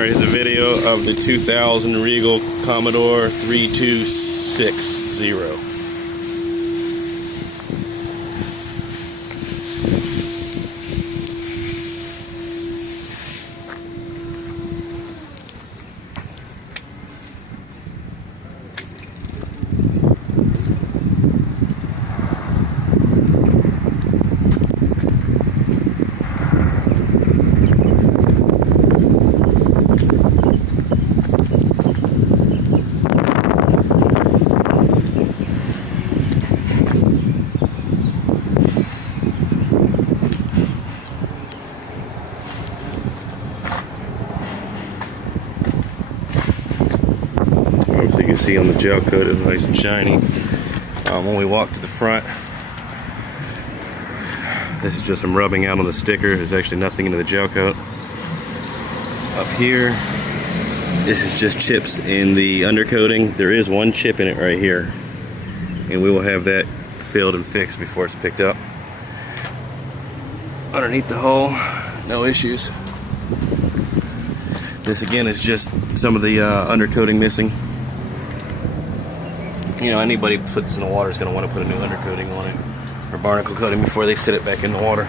Alright, here's a video of the 2000 Regal Commodore 3260. As you can see on the gel coat, it's nice and shiny. When we walk to the front, this is just some rubbing out on the sticker. There's actually nothing into the gel coat. Up here, this is just chips in the undercoating. There is one chip in it right here, and we will have that filled and fixed before it's picked up. Underneath the hull, no issues. This again is just some of the undercoating missing. You know, anybody who puts this in the water is going to want to put a new undercoating on it, or barnacle coating, before they set it back in the water.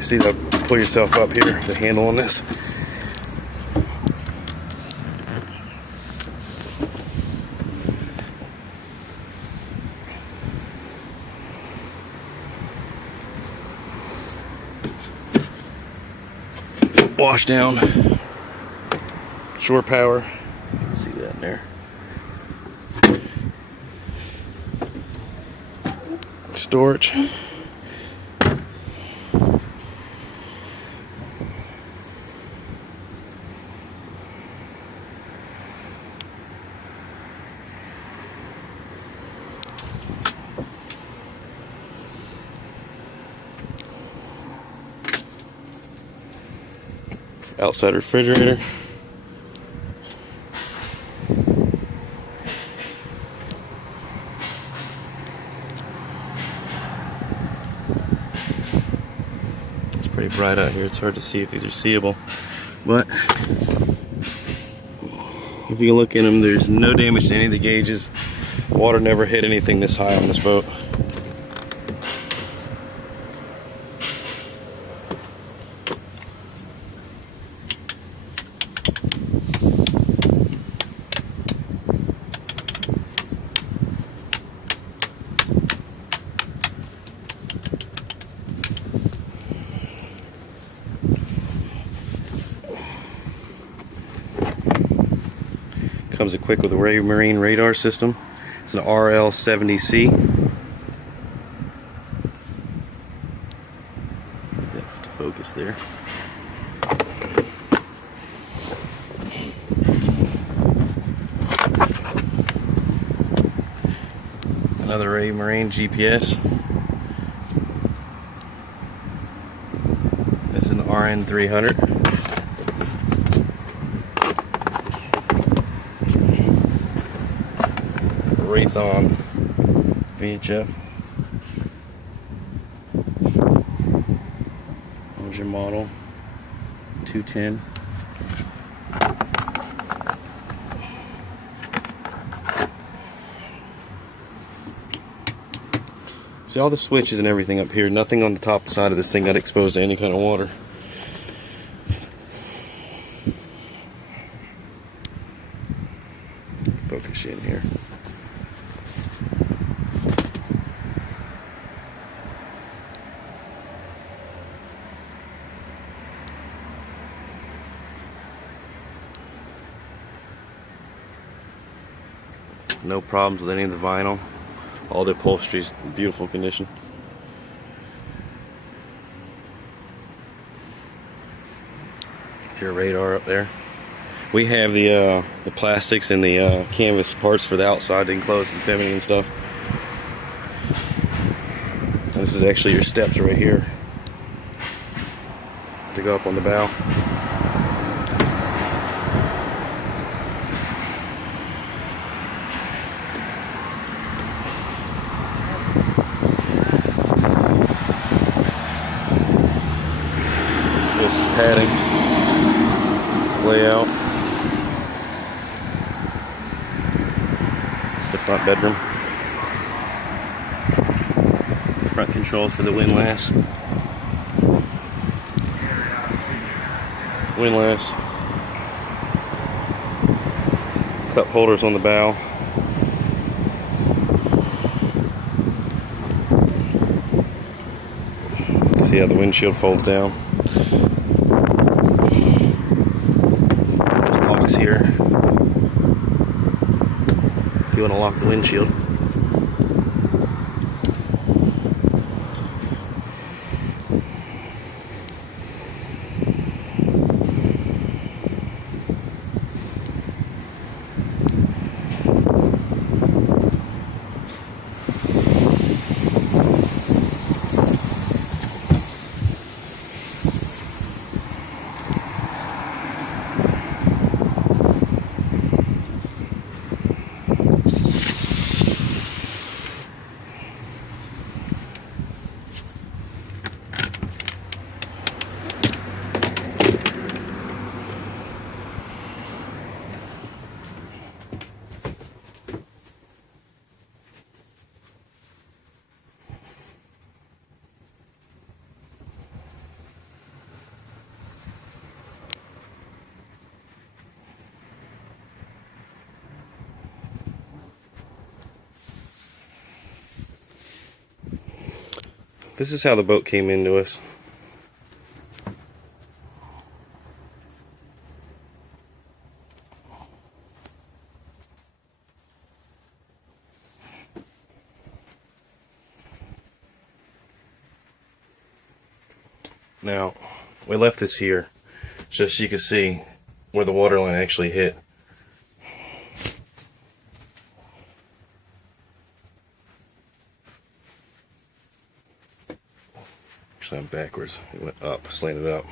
See, to pull yourself up here, the handle on this. Wash down, shore power. You can see that in there. Storage. Outside refrigerator. It's pretty bright out here. It's hard to see if these are seeable, but if you look in them, there's no damage to any of the gauges. Water never hit anything this high on this boat. Comes equipped with a marine radar system. It's an RL70C. To focus there. Another marine GPS. This is an RN300. Raython VHF. There's your model 210. See all the switches and everything up here. Nothing on the top side of this thing got exposed to any kind of water. Focus you in here. No problems with any of the vinyl All the upholstery's in beautiful condition. Your radar up there. We have the plastics and the canvas parts for the outside to enclose the bimini and stuff. And this is actually your steps right here to go up on the bow. This is padding layout. It's the front bedroom. Front controls for the windlass. Cup holders on the bow. See how the windshield folds down. There's locks here if you want to lock the windshield. This is how the boat came into us. Now, we left this here just so you can see where the water line actually hit. Actually, I'm backwards. It went up, slanted up.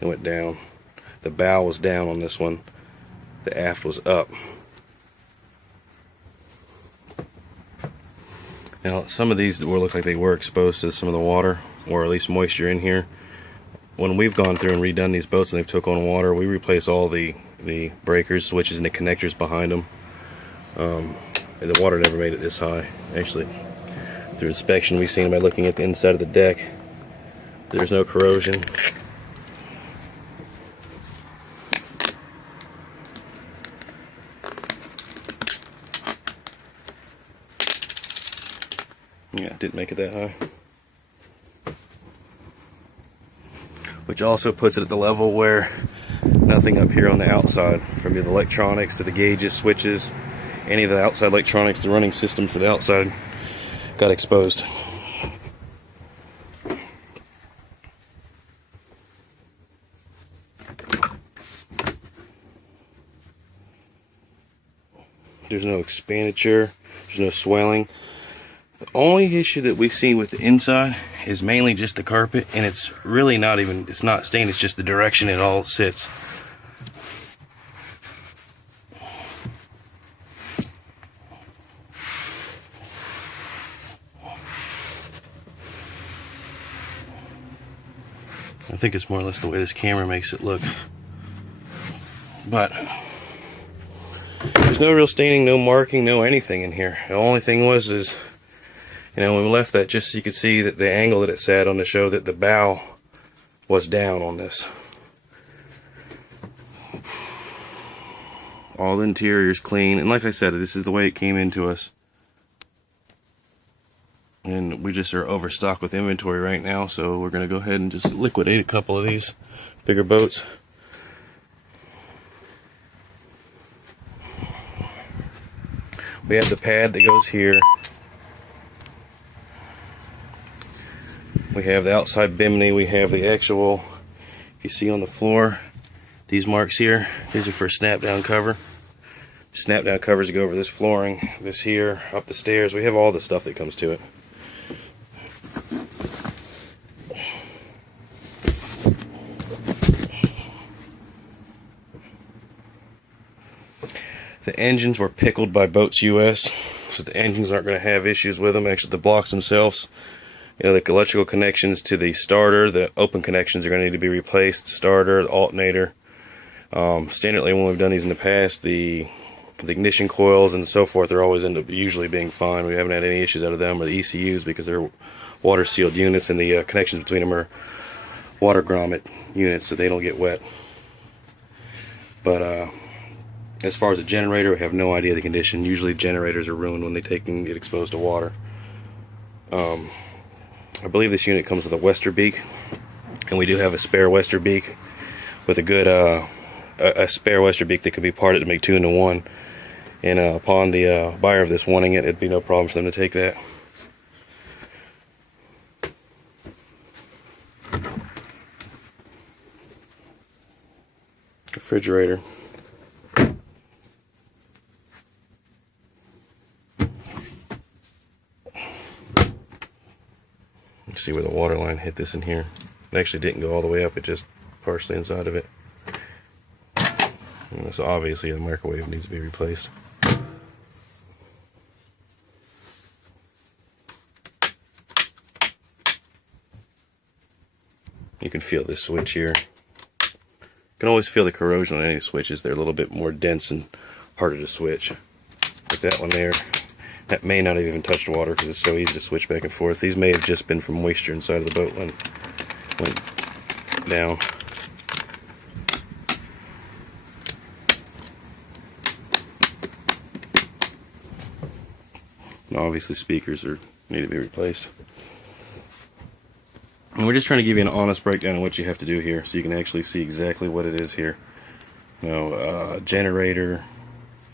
It went down. The bow was down on this one. The aft was up. Now, some of these will look like they were exposed to some of the water, or at least moisture in here. When we've gone through and redone these boats and they've took on water, we replace all the breakers, switches, and the connectors behind them. And the water never made it this high. Actually, through inspection, we've seen by looking at the inside of the deck, there's no corrosion. Yeah, it didn't make it that high. Which also puts it at the level where nothing up here on the outside, from the electronics to the gauges, switches, any of the outside electronics, the running system for the outside, got exposed. There's no expenditure, there's no swelling. The only issue that we've seen with the inside is mainly just the carpet, and it's really not even, it's not stained, it's just the direction it all sits. I think it's more or less the way this camera makes it look. But there's no real staining, no marking, no anything in here. The only thing was is, you know, when we left that, just so you could see that the angle that it sat on to show that the bow was down on this. All the interior's clean, and like I said, this is the way it came into us. And we just are overstocked with inventory right now, so we're going to go ahead and just liquidate a couple of these bigger boats. We have the pad that goes here. We have the outside bimini. We have the actual, if you see on the floor, these marks here, these are for snap down cover. Snap down covers that go over this flooring, this here, up the stairs. We have all the stuff that comes to it. The engines were pickled by Boats US, so the engines aren't going to have issues with them. Actually, the blocks themselves, you know, the electrical connections to the starter, the open connections are going to need to be replaced. Starter, the alternator. Standardly, when we've done these in the past, the ignition coils and so forth, they're always end up usually being fine. We haven't had any issues out of them, or the ECUs, because they're water sealed units, and the connections between them are water grommet units, so they don't get wet. But as far as the generator, we have no idea the condition. Usually generators are ruined when they get exposed to water. I believe this unit comes with a Wester beak, and we do have a spare Wester beak with a good a spare Wester beak that could be parted to make 2 into 1. And upon the buyer of this wanting it, it'd be no problem for them to take that. Refrigerator. See where the water line hit this in here. It actually didn't go all the way up, it just partially inside of it. And so obviously the microwave needs to be replaced. You can feel this switch here. You can always feel the corrosion on any switches. They're a little bit more dense and harder to switch. Like that one there. That may not have even touched water because it's so easy to switch back and forth. These may have just been from moisture inside of the boat when it went down. And obviously speakers need to be replaced. And we're just trying to give you an honest breakdown of what you have to do here so you can actually see exactly what it is here. You know, generator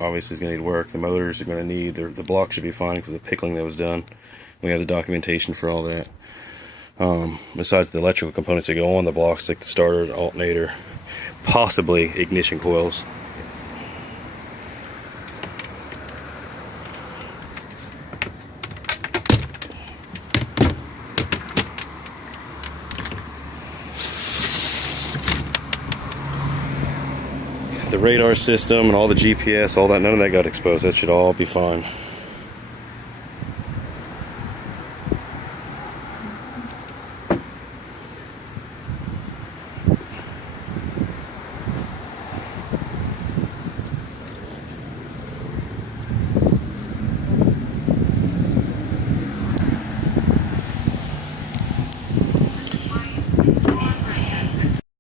obviously is going to need work. The motors are going to need, the block should be fine because of the pickling that was done. We have the documentation for all that. Besides the electrical components that go on the blocks, like the starter, the alternator, possibly ignition coils. The radar system and all the GPS, all that, none of that got exposed. That should all be fine.